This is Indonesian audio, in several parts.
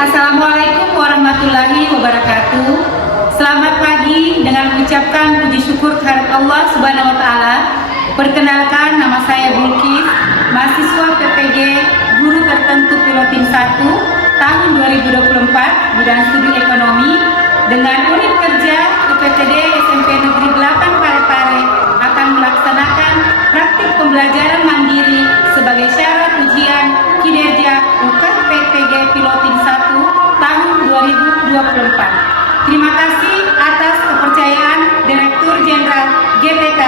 Assalamualaikum warahmatullahi wabarakatuh. Selamat pagi dengan mengucapkan puji syukur kehadirat Allah Subhanahu wa taala. Perkenalkan, nama saya Bulkis, mahasiswa PPG Guru Tertentu Pilotin 1 tahun 2024 bidang studi ekonomi dengan unit kerja UPTD SMP Negeri 8 Parepare akan melaksanakan praktik pembelajaran mandiri sebagai syarat ujian kinerja UKPPG Pilotin 1 tahun 2024. Terima kasih atas kepercayaan Direktur Jenderal GPK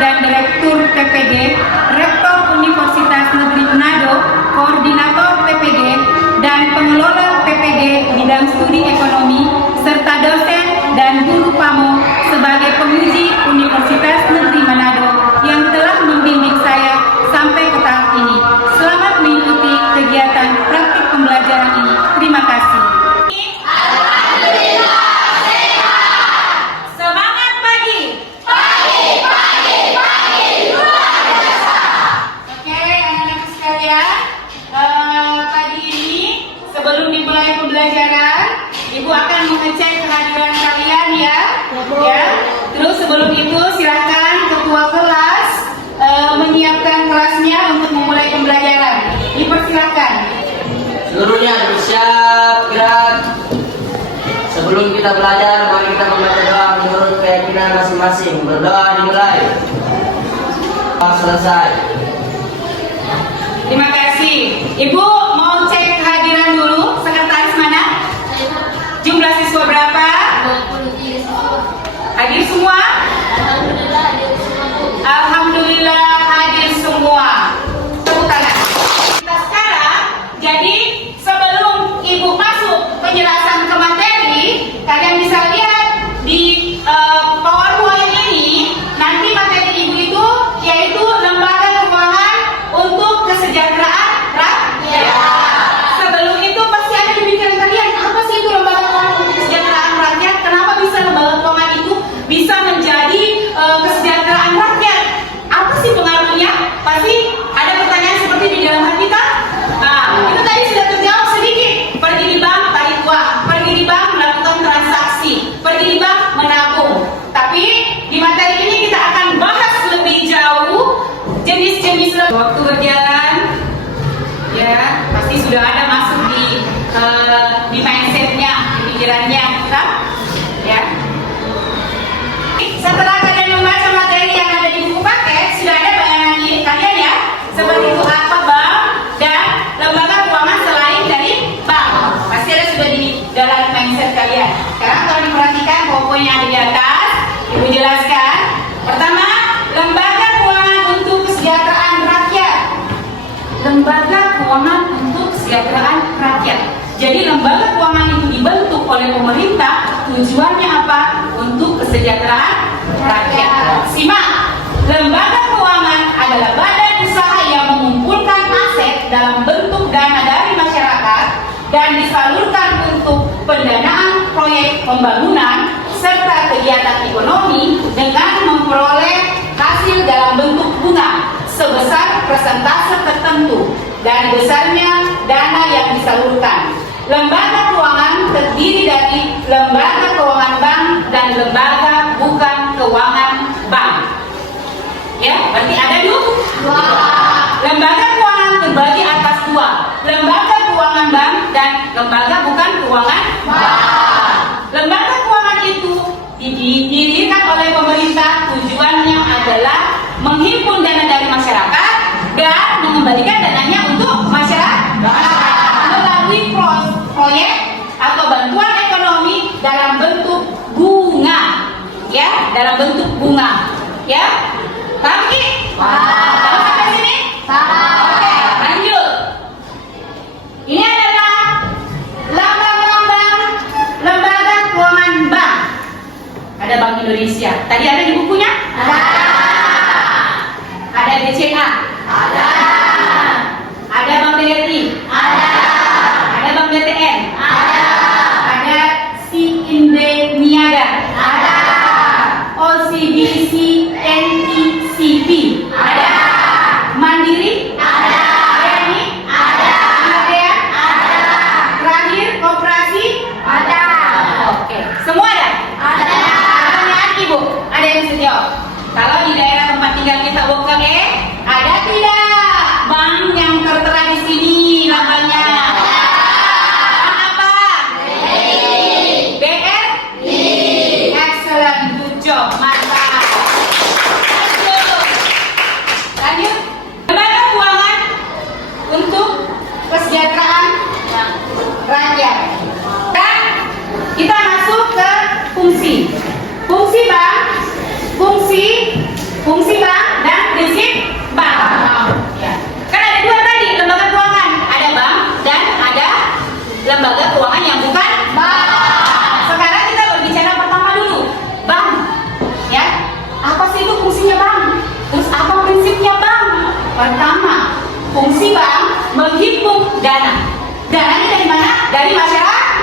dan Direktur PPG, Rektor Universitas Negeri Manado, Koordinator PPG, dan pengelola PPG bidang studi ekonomi, serta dosen dan guru PAMO sebagai penguji Universitas Negeri Manado yang telah membimbing saya sampai ke tahap ini. Selamat mengikuti kegiatan praktik pembelajaran ini. Terima kasih. Ibu akan mengecek kehadiran kalian ya. Terus sebelum itu silakan ketua kelas menyiapkan kelasnya untuk memulai pembelajaran. Dipersilakan. Seluruhnya bersiap, gerak. Sebelum kita belajar, mari kita membaca doa menurut keyakinan masing-masing. Berdoa dimulai. Selesai. Terima kasih. Ibu mau cek kehadiran dulu. Sekretaris mana? Jumlah siswa berapa? 23. Hadir semua? Alhamdulillah hadir semua. Tepuk tangan. Kita sekarang, jadi sebelum Ibu masuk penjelasan ke materi, kalian bisa lihat di PowerPoint ini, nanti materi Ibu itu yaitu lembaga keuangan untuk kesejahteraan rakyat. Sebelum itu pasti ada di pikiran kalian, apa sih itu lembaga keuangan untuk kesejahteraan rakyat? Kenapa bisa lembaga keuangan itu bisa menjadi kesejahteraan rakyat? Apa sih pengaruhnya? Pasti ada pertanyaan seperti di dalam hati kan? Nah, itu tadi sudah terjawab sedikit. Pergi di bank tarik uang, pergi di bank melakukan transaksi, pergi di bank menabung. Tapi di materi ini kita akan bahas lebih jauh jenis-jenis. Waktu berjalan, ya pasti sudah ada masuk di mindsetnya, di pikirannya, kan? Ya. Setelah kalian membaca materi yang ada di buku paket, sudah ada bayangan kalian ya, seperti itu apa bank dan lembaga keuangan selain dari bank. Pasti ada sudah di dalam mindset kalian. Sekarang kalau diperhatikan poin yang ada di atas, Ibu jelaskan. Pertama, lembaga keuangan untuk kesejahteraan rakyat. Lembaga keuangan untuk kesejahteraan rakyat. Jadi lembaga keuangan itu dibentuk oleh pemerintah, tujuannya apa? Untuk kesejahteraan rakyat. Simak, lembaga keuangan adalah badan usaha yang mengumpulkan aset dalam bentuk dana dari masyarakat dan disalurkan untuk pendanaan proyek pembangunan serta kegiatan ekonomi dengan memperoleh hasil dalam bentuk bunga sebesar persentase tertentu dari besarnya dana yang disalurkan. Lembaga keuangan terdiri dari lembaga keuangan bank dan lembaga bukan keuangan bank. Ya, berarti ada dua. Lembaga keuangan terbagi atas dua, lembaga keuangan bank dan lembaga bukan keuangan bank. Lembaga keuangan itu didirikan oleh pemerintah, tujuannya adalah menghimpun dana dari masyarakat dan mengembalikan dananya untuk masyarakat melalui proyek atau bantuan ekonomi dalam bentuk bunga, ya, dalam bentuk bunga, ya. Paham Ki? Paham sampai sini? Paham. Oke, lanjut. Ini adalah lambang-lambang lembaga keuangan bank. Ada Bank Indonesia. Tadi ada di bukunya? Ada. Ada BCA? Ada. Ada Bank BRI? Ada. Ada Bank BTN? Ada. Ada SIND Niaga? Ada. OCBC NICP? Ada. Mandiri? Ada. BNI? Ada. Ada. Terakhir lembaga keuangan yang bukan bank. Sekarang kita berbicara pertama dulu, bank. Ya, apa sih itu fungsinya bank? Terus apa prinsipnya bank? Pertama, fungsi bank menghimpun dana. Dananya dari mana? Dari masyarakat.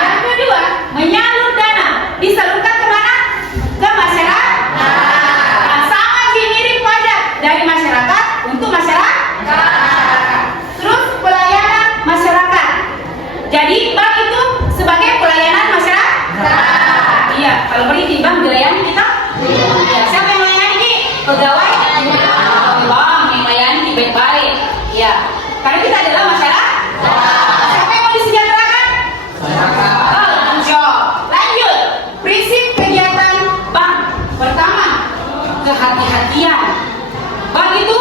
Yang kedua, menyalur dana. Disalurkan kemana? Ke masyarakat. Nah, sama mirip pajak dari masyarakat untuk masyarakat. Terus pelayanan masyarakat. Jadi bank itu sebagai pelayanan masyarakat. Iya, kalau beli di bank dilayani kita. Ya, siapa yang melayani ini? Pegawai. Bank yang melayani baik-baik. Ya, karena kita adalah masyarakat. Siapa yang mau disejahterakan? Oh, lanjut. Prinsip kegiatan bank. Pertama, kehati-hatian. Bank itu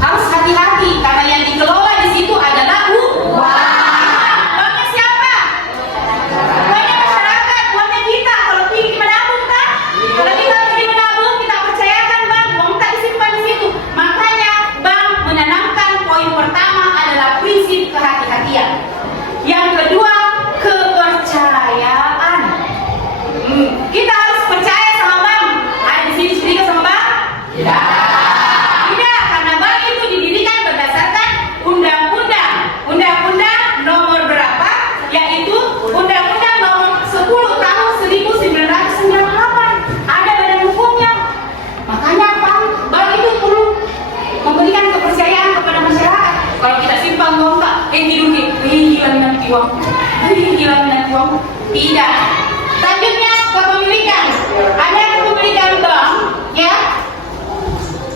harus hati-hati karena yang dikelola di situ adalah uang. Banknya siapa? Banknya masyarakat, uangnya kita. Kalau pergi menabung kan? Kalau kita pergi menabung, kita percayakan bank, uang tak disimpan di situ. Makanya bank menanamkan poin pertama adalah prinsip kehati-hatian. Yang kedua, kepercayaan. Kita harus percaya sama bank. Ada di sini curiga sama bank? Tidak. Tidak, karena bank itu didirikan berdasarkan undang-undang. Undang-undang nomor berapa? Yaitu Undang-Undang nomor 10 tahun 1998. Ada badan hukumnya. Makanya bank itu perlu memberikan kepercayaan kepada masyarakat. Kalau kita simpan uang tak, hilang nanti uang. Hilang nanti uang. Tidak. Selanjutnya kepemilikan. Ada kepemilikan bank, ya.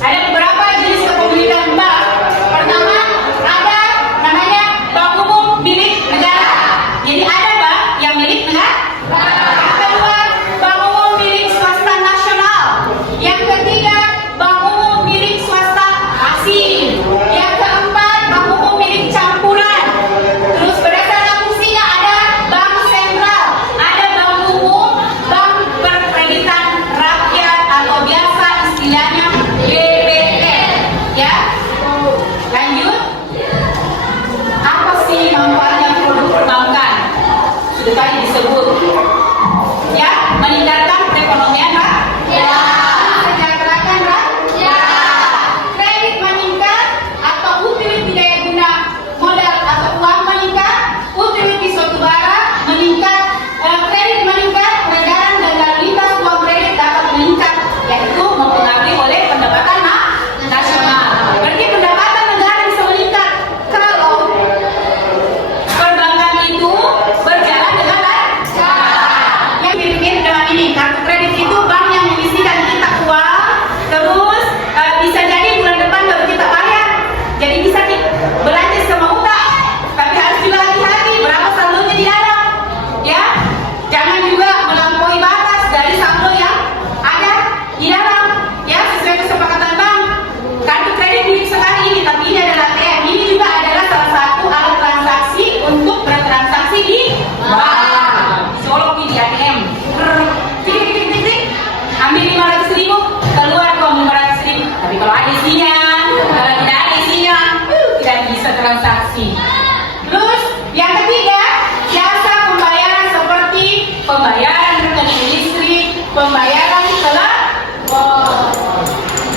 Ada beberapa jenis kepemilikan bank. Pertama, ada namanya bank umum milik negara. Jadi ada bank yang milik negara. Yang kedua, bank umum milik swasta nasional. Yang ketiga, bank umum milik swasta asing. Yang keempat, bank umum milik campuran. Terus berdasarkan fungsinya ada bank sentral, ada bank umum, bank perkreditan rakyat atau biasa istilahnya BPR. Ya, lanjut. Apa sih manfaatnya produk perbankan? Sudah tadi disebut. Ya, meningkatkan perekonomian rakyat. Mensejahterakan rakyat. Kredit meningkat atau utility daya guna modal atau uang meningkat, utility suatu barang meningkat, kredit meningkat, peredaran dan lalu lintas uang kredit dapat meningkat, yaitu mempengaruhi oleh pendapatan nasional. Berarti pendapatan negara bisa meningkat kalau perbankan itu berjalan dengan lancar. Yang mirip-mirip dengan ini, kartu kredit itu bank yang mengisikan kita uang, terus bisa jadi bulan depan baru kita bayar. Jadi bisa belanja sama utang, tapi harus juga hati-hati berapa saldonya di dalam. Ya, jangan juga melampaui batas dari saldo yang ada di dalam. Ya, sesuai kesepakatan bank. Kartu kredit milik sekali ini, tapi ini adalah ATM. Ini juga adalah salah satu alat transaksi untuk bertransaksi di bank. Dicolok di ATM. Tik. Ambil 500.000, keluar uang 500.000. Tapi kalau ada isinya, kalau tidak ada isinya, tidak bisa transaksi. Terus yang ketiga, jasa pembayaran seperti pembayaran rekening listrik, pembayaran telepon.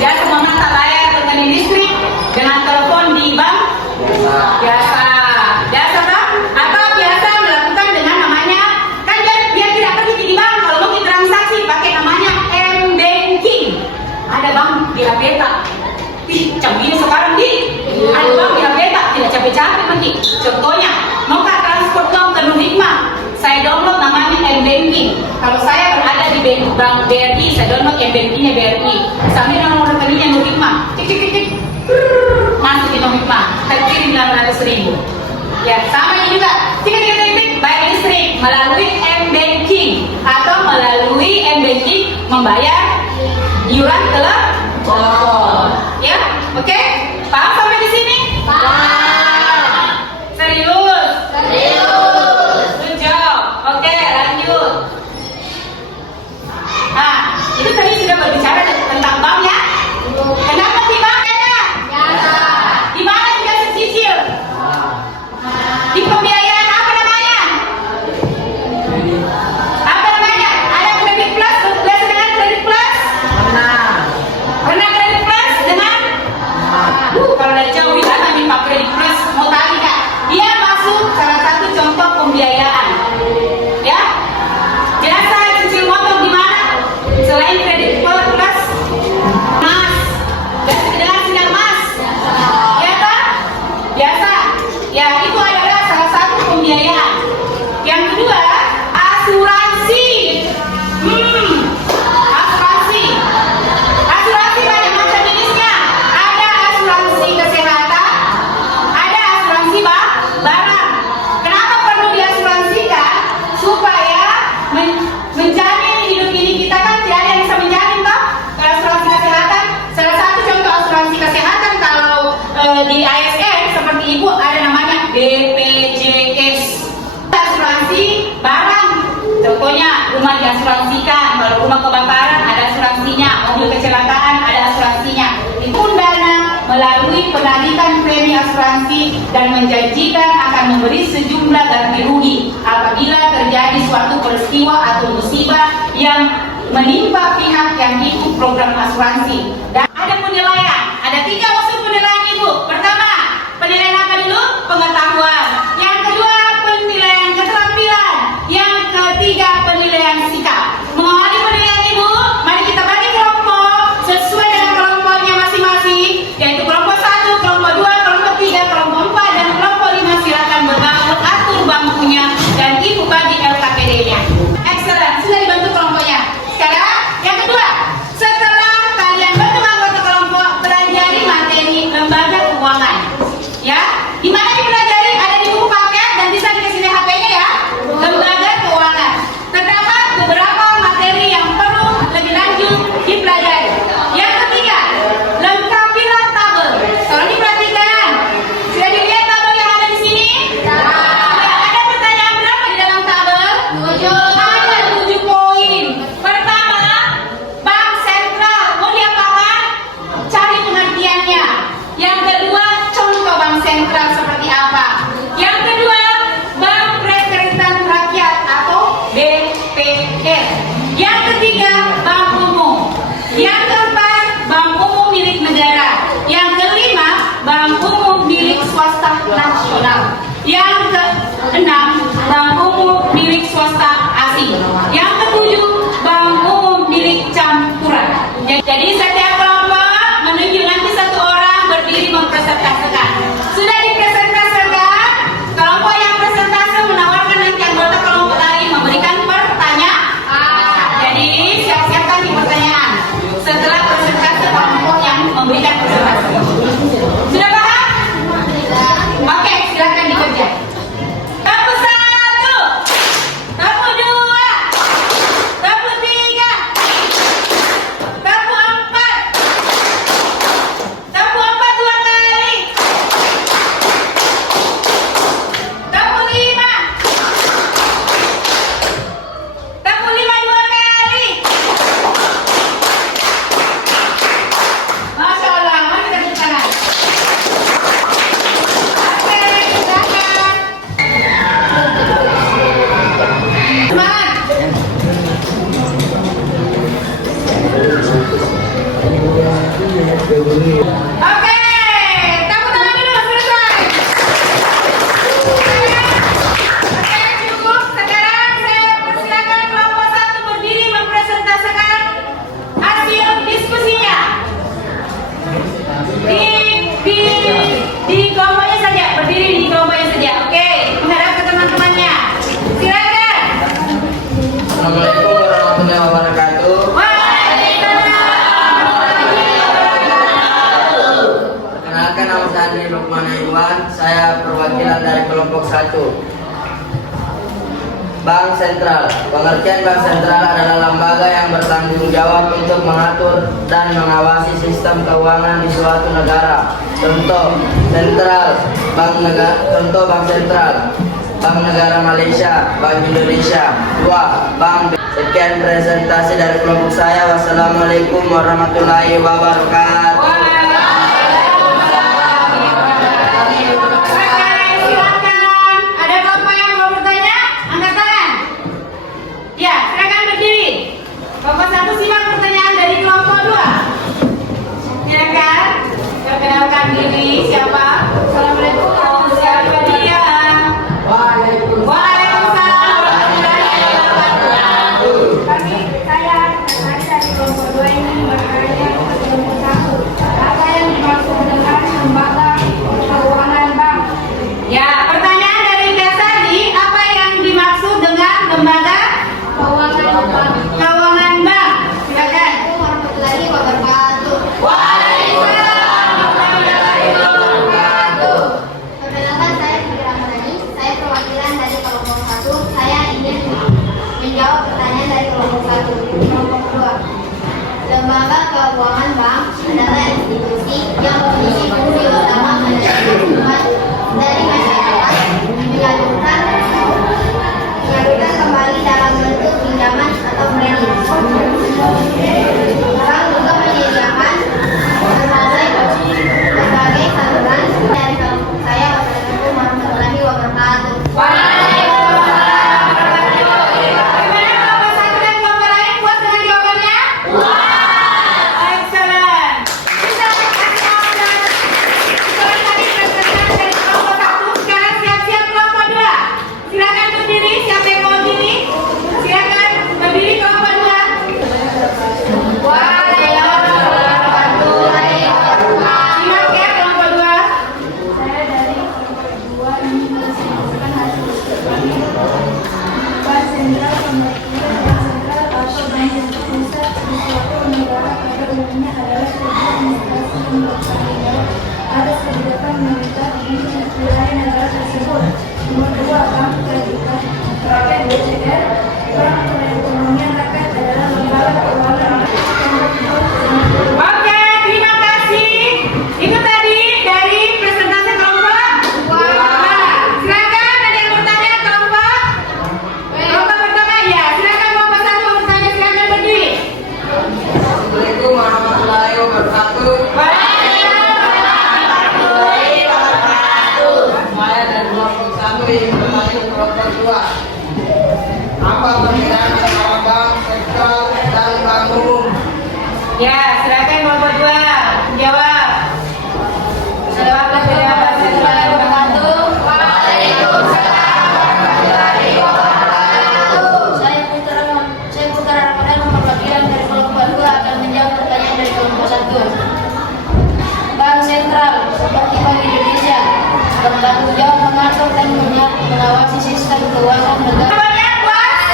Jasa memantau layar rekening listrik dengan telepon di bank. Jasa bank atau biasa melakukan dengan namanya, kan dia tidak pergi di bank kalau mau transaksi pakai namanya M-Banking. Ada bank di HP tak? Canggih sekarang ada bank di HP tak? Tidak capek-capek pergi. Contohnya, mau transport uang ke Nur Hikmah, saya download namanya M-Banking. Kalau saya berada di bank BRI, saya download M-Bankingnya BRI. Sambil nomor rekeningnya Nur Hikmah, cek, masuk di Nur Hikmah, terkirim 600.000. Ya, sama ini juga, cek, bayar listrik melalui M-Banking atau melalui M-Banking membayar iuran telepon. Ya, oke? Paham sampai di sini? Paham. Serius? Good job. Oke, lanjut. Nah, itu tadi sudah berbicara tentang bank ya. Kenapa sih bank ada? Di mana dikasih cicil? Di pembiayaan apa Contohnya rumah diasuransikan, kalau rumah kebakaran ada asuransinya, mobil kecelakaan ada asuransinya. Himpun dana melalui penarikan premi asuransi dan menjanjikan akan memberi sejumlah ganti rugi apabila terjadi suatu peristiwa atau musibah yang menimpa pihak yang ikut program asuransi. Dan ada penilaian, ada 3 unsur penilaian Ibu. Pertama, penilaian apa dulu? Pengetahuan. Yang kedua, penilaian keterampilan. Yang ketiga, penilaian sikap. Mengawali penilaian Ibu, mari kita bagi kelompok sesuai dengan kelompoknya masing-masing, yaitu kelompok 1, kelompok 2, kelompok 3, kelompok 4, dan kelompok 5. Silakan berbaur, atur bangkunya, dan Ibu bagi LKPD-nya. Excellent, sudah dibantu kelompoknya. Sekarang, yang kedua, setelah kalian bentuk anggota kelompok, pelajari materi lembaga keuangan. Ya, di mana dipelajari? Ada di buku paket dan bisa dikasih lihat HP-nya ya. Lembaga keuangan. Terdapat beberapa materi yang perlu lebih lanjut dipelajari. Yang ketiga, lengkapilah tabel. Tolong diperhatikan. Sudah dilihat tabel yang ada di sini? Ada pertanyaan berapa di dalam tabel? 7. Ada 7 poin. Pertama, bank sentral. Mau diapakan? Cari pengertiannya. Yang kedua, contoh bank sentral seperti apa. Yang kedua, Bank Perekrutan Rakyat atau BPR. Yang ketiga, bank umum. Yang keempat, bank umum milik negara. Yang kelima, bank umum milik swasta nasional. Yang keenam, bank umum milik swasta asing. Yang ketujuh, bank umum milik campuran. Jadi setiap kelompok menunjuk nanti 1 orang berdiri mempresentasikan. Sudah dipresentasikan, kelompok yang presentasi menawarkan nanti anggota kelompok lain memberikan pertanyaan. Jadi siap-siapkan di pertanyaan setelah presentasi kelompok yang memberikan presentasi. Sudah paham? Oke, silakan dikerja. Kelompok 1, kelompok 2, kelompok 3, kelompok 4, kelompok 4 2 kali, kelompok 5, kelompok 5 2 kali. Masya Allah, mari kita tepuk tangan. Oke, silakan. Semangat. Oke, tepuk tangan dulu, selesai. Oke, cukup. Sekarang saya persilakan kelompok 1 berdiri mempresentasikan hasil diskusinya. Di kelompoknya saja, berdiri di kelompoknya saja. Oke, menghadap ke teman-temannya. Silakan. Assalamualaikum warahmatullahi wabarakatuh. Perkenalkan, nama saya Andri Lukman Iwan. Saya perwakilan dari kelompok 1. Bank Sentral. Pengertian bank sentral adalah lembaga yang bertanggung jawab untuk mengatur dan mengawasi sistem keuangan di suatu negara. Contoh sentral, contoh bank sentral, Bank Negara Malaysia, Bank Indonesia. 2. Bank. Sekian presentasi dari kelompok saya. Wassalamualaikum warahmatullahi wabarakatuh. Silakan. Ada kelompok yang mau bertanya? Angkat tangan. Ya, silakan berdiri. Kelompok 1 simak pertanyaan dari kelompok 2. Silakan. Perkenalkan diri, siapa? Assalamualaikum. Siapa dia? Waalaikumsalam warahmatullahi wabarakatuh. Saya dari kelompok 2 ini bertanya ke kelompok 1. kelompok 2. Apa perbedaan antara bank sentral dan bank umum? Ya, silakan kelompok 2 menjawab. Assalamualaikum warahmatullahi wabarakatuh. Waalaikumsalam warahmatullahi wabarakatuh. Saya Putra Ramadan perwakilan dari kelompok 2 akan menjawab pertanyaan dari kelompok 1. Bank sentral seperti Bank Indonesia bertanggung jawab mengatur dan mengawasi sistem keuangan negara. Banyak, Bos.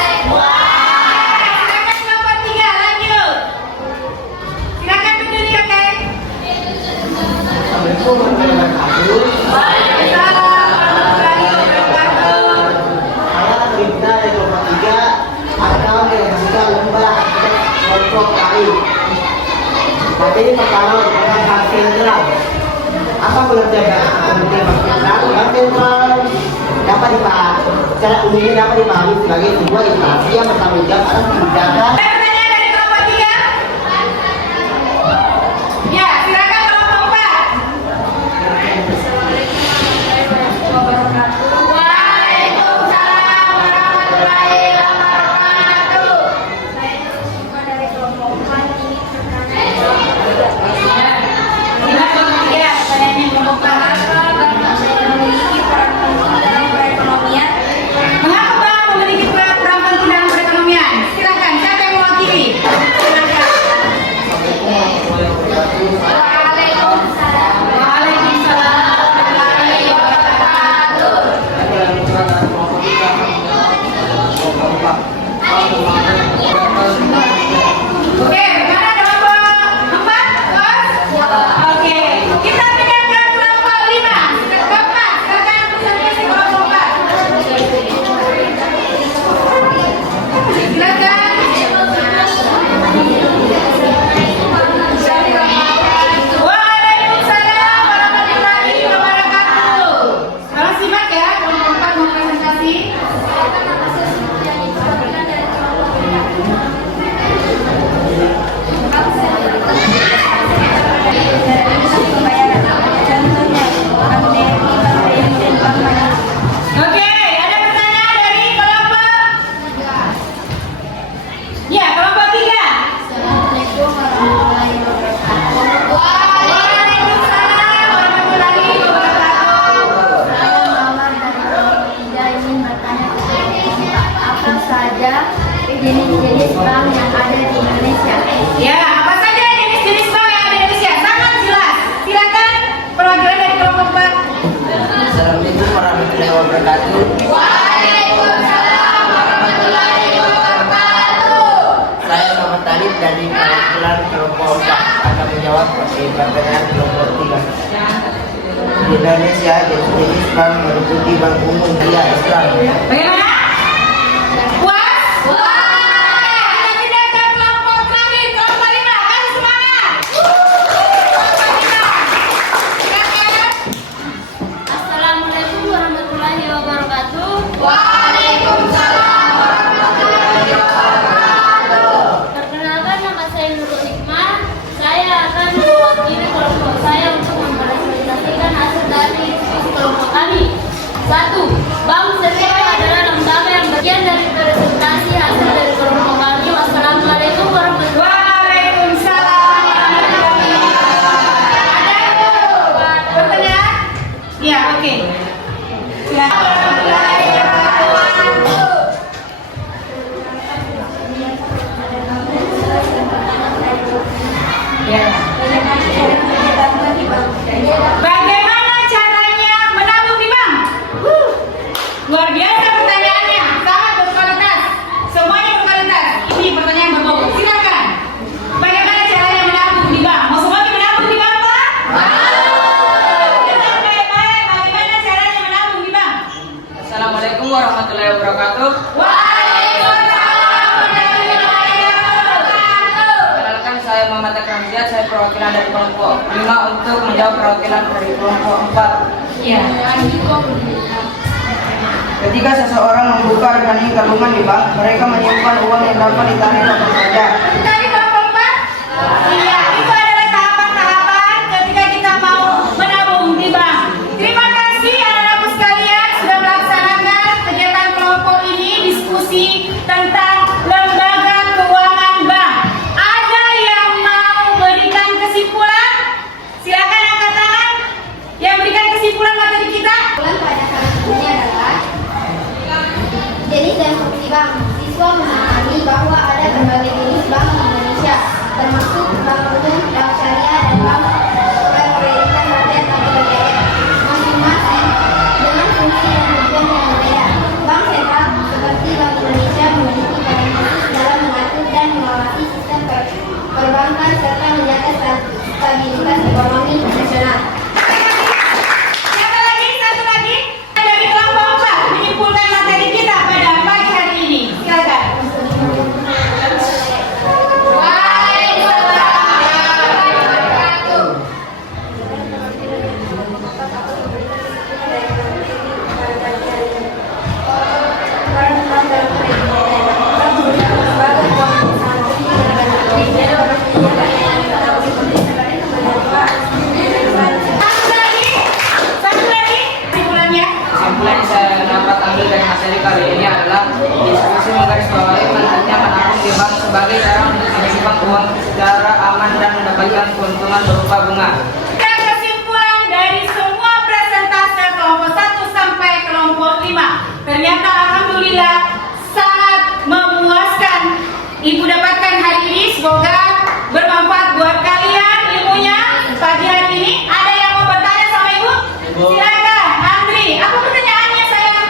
Silakan kelompok 3 lanjut. Silakan berdiri, oke? Assalamualaikum warahmatullahi wabarakatuh. Waalaikumsalam warahmatullahi wabarakatuh. Saya Ribna dari kelompok 3 atau dilakukan lomba kelompok kami. Tapi ini pertama merupakan bank sentral. Apa pengertian bank sentral? Bank sentral dapat dipahami secara umumnya dapat dipahami sebagai sebuah instansi yang bertanggung jawab atas kebijakan. Ada pertanyaan dari kelompok 3? Ya, silakan kelompok 4. Waalaikumsalam warahmatullahi wabarakatuh. Saya Puspa dari kelompok 4 ini Silakan kelompok 3, pertanyaannya kelompok 4. Bank saya memiliki peran penting dalam perekonomian. Mengapa bank memiliki peran penting dalam perekonomian? Silakan, siapa yang mewakili? Silakan. Waalaikumsalam. Waalaikumsalam warahmatullahi wabarakatuh. Oke, mana kelompok 4, Bos? Oke, kita pindah ke kelompok 5. Kelompok 4, silakan presentasi kelompok 4. Waalaikumsalam warahmatullahi wabarakatuh. Selamat simak ya, kelompok 4 mau presentasi. Oke, ada pertanyaan dari kelompok? Ya, kelompok 3. Assalamualaikum warahmatullahi wabarakatuh. Waalaikumsalam warahmatullahi wabarakatuh. Saya Muhammad dari kelompok 3 ingin bertanya ke kelompok 4. Apa saja jenis-jenis bank yang ada di Indonesia? Ya, apa saja jenis-jenis bank yang ada di Indonesia? Sangat jelas. Silakan perwakilan dari kelompok 4. Assalamualaikum warahmatullahi wabarakatuh. Waalaikumsalam warahmatullahi wabarakatuh. Saya Muhammad Talib dari perwakilan kelompok 4 akan menjawab pertanyaan kelompok 3. Di Indonesia jenis bank meliputi bank umum, via Islam. Bagaimana? Puas? Kita pindah ke kelompok terakhir, kelompok 5. Kasih semangat. Kelompok 5. Silakan. Assalamualaikum warahmatullahi wabarakatuh. Waalaikumsalam warahmatullahi wabarakatuh. Perkenalkan, nama saya Nurul Hikmah. Saya akan mewakili kelompok saya untuk mempresentasikan hasil dari diskusi kelompok kami. 1. Bank sentral adalah lembaga yang bagian dari presentasi hasil dari kelompok kami. Wassalamualaikum warahmatullahi Waalaikumsalam warahmatullahi wabarakatuh. Ada pertanyaan? Ya, oke. Silakan. Warahmatullahi wabarakatuh. Ya. Bagaimana caranya menabung di bank? Luar biasa pertanyaannya, sangat berkualitas. Semuanya berkualitas. Ini pertanyaan berbobot. Silakan. Bagaimana caranya menabung di bank? Mau semuanya menabung di bank, Pak? Dengar baik-baik, bagaimana caranya menabung di bank? Assalamualaikum warahmatullahi wabarakatuh. Waalaikumsalam warahmatullahi wabarakatuh. Perkenalkan, saya Muhammad Akramziat, saya perwakilan dari kelompok 5 untuk menjawab perwakilan dari kelompok 4. Ya. Ketika seseorang membuka rekening tabungan di bank, mereka menyimpan uang yang dapat ditarik kapan saja. Tadi kelompok 4? Iya, itu adalah tahapan-tahapan ketika kita mau menabung di bank. Terima kasih anak-anakku sekalian sudah melaksanakan kegiatan bank. Siswa memahami bahwa ada berbagai jenis bank di Indonesia, termasuk bank umum, bank syariah, dan bank berprioritas rakyat atau BPR, masing-masing dengan fungsi dan tujuan yang berbeda. Bank sentral seperti Bank Indonesia memiliki peran khusus dalam mengatur dan mengawasi sistem perbankan serta menjaga stabilitas ekonomi nasional. Siapa lagi? Satu lagi dari kelompok 4 menyimpulkan materi kita pada pagi hari ini. Silakan. Satu lagi kesimpulannya. Kesimpulan yang saya dapat ambil dari materi kali ini adalah diskusi menggarisbawahi pentingnya menabung di bank sebagai cara untuk menyimpan uang secara aman dan mendapatkan keuntungan berupa bunga. Dan kesimpulan dari semua presentase kelompok 1 sampai kelompok 5 ternyata alhamdulillah sangat memuaskan Ibu dapatkan hari ini. Semoga bermanfaat buat kalian ilmunya pagi hari ini. Ada yang mau bertanya sama Ibu? Ibu. Silakan, Andri. Apa pertanyaannya sayang?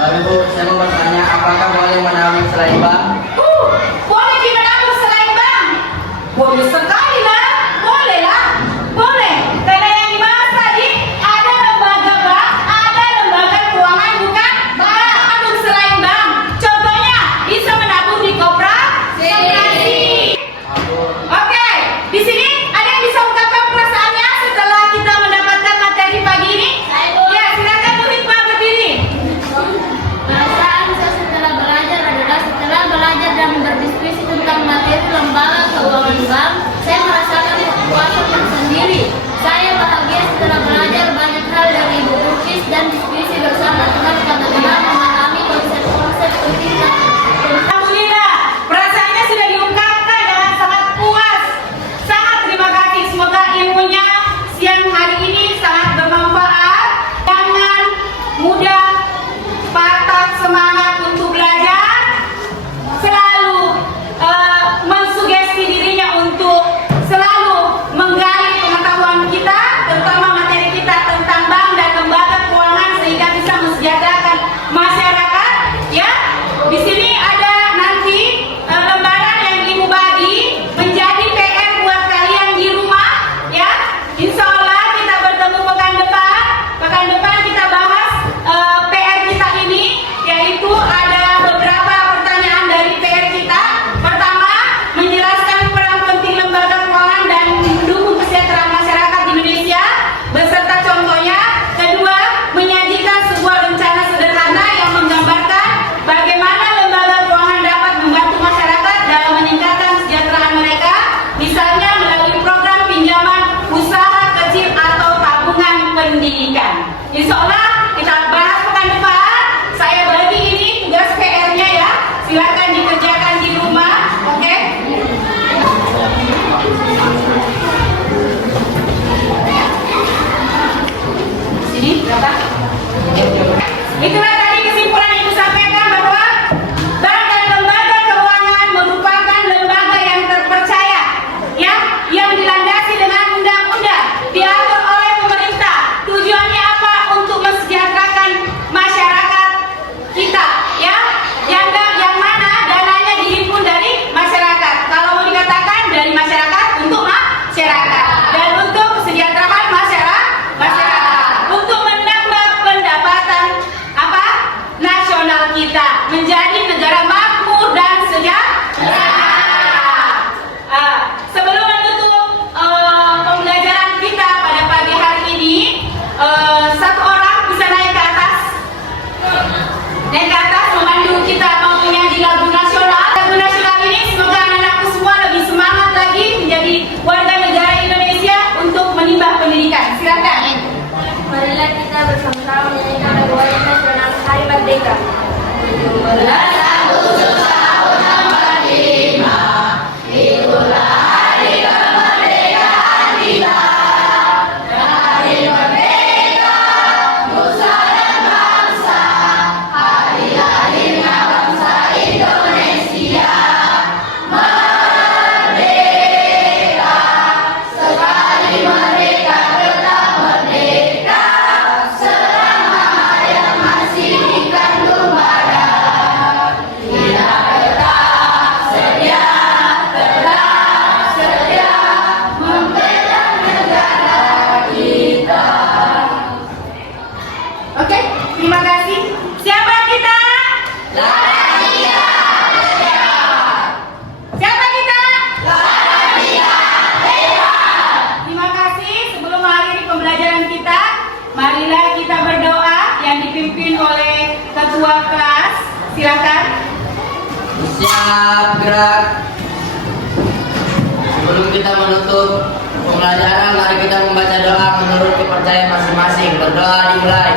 Ibu, saya mau bertanya, apakah boleh menabung selain bank? Boleh menabung selain bank? Boleh sekali lah. Boleh lah. Boleh. Karena yang dibahas tadi ada lembaga bank, ada lembaga keuangan bukan menabung selain bank. Contohnya bisa menabung di koperasi. Oke, di sini ada yang bisa ungkapkan perasaannya setelah kita mendapatkan materi pagi ini? Ya, silakan Bu Hikmah berdiri. Perasaan saya setelah belajar dan berdiskusi tentang materi lembaga keuangan bank, saya merasakan kepuasan tersendiri. Saya bahagia setelah belajar banyak hal dari Ibu Kukis dan diskusi bersama teman-teman memahami konsep-konsep penting. Alhamdulillah, perasaannya sudah diungkapkan dengan sangat puas. Sangat terima kasih. Semoga ilmunya siang hari ini sangat bermanfaat. Jangan mudah patah semangat untuk belajar. Selalu mensugesti dirinya untuk selalu menggali pengetahuan kita, terutama materi kita tentang bank dan lembaga keuangan sehingga bisa mensejahterakan masyarakat. Ya, di sini ada nanti lembaran yang Ibu bagi menjadi PR buat kalian di rumah. Ya, Insya Allah kita bertemu pekan depan. Pekan depan kita bahas PR kita ini, yaitu ada beberapa pertanyaan dari PR kita. Pertama, menjelaskan peran penting lembaga keuangan dan mendukung kesejahteraan masyarakat di Indonesia beserta contohnya. Kedua, menyajikan sebuah rencana sederhana yang menggambarkan bagaimana lembaga keuangan dapat membantu masyarakat dalam meningkatkan kesejahteraan mereka, misalnya melalui program pinjaman usaha kecil atau tabungan pendidikan. Insya Allah kita bahas pekan depan. Saya bagi ini tugas PR-nya ya. Silakan dikerjakan di rumah, oke? Sini berapa? Itulah tadi kesimpulan yang Ibu sampaikan bahwa bank dan lembaga keuangan merupakan lembaga yang terpercaya, ya, yang dilandasi dengan undang-undang, diatur oleh pemerintah. Tujuannya apa? Untuk mensejahterakan masyarakat kita, ya. Yang mana dananya dihimpun dari masyarakat. Kalau mau dikatakan dari masyarakat untuk masyarakat dan untuk kesejahteraan masyarakat. Untuk menambah pendapatan apa? Nasional kita menjadi negara makmur dan sejahtera. Sebelum menutup pembelajaran kita pada pagi hari ini, satu orang bisa naik ke atas memandu kita menyanyi lagu nasional. Lagu nasional ini semoga anak-anakku semua lebih semangat lagi menjadi warga negara Indonesia untuk menimba pendidikan. Silakan. Marilah kita bersama-sama menyanyikan lagu nasional Hari Merdeka. Nusa dan bangsa, hari lahirnya bangsa ketua kelas, silakan. Siap, gerak. Sebelum kita menutup pembelajaran, mari kita membaca doa menurut kepercayaan masing-masing. Berdoa dimulai.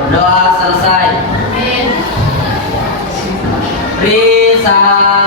Berdoa selesai. Risa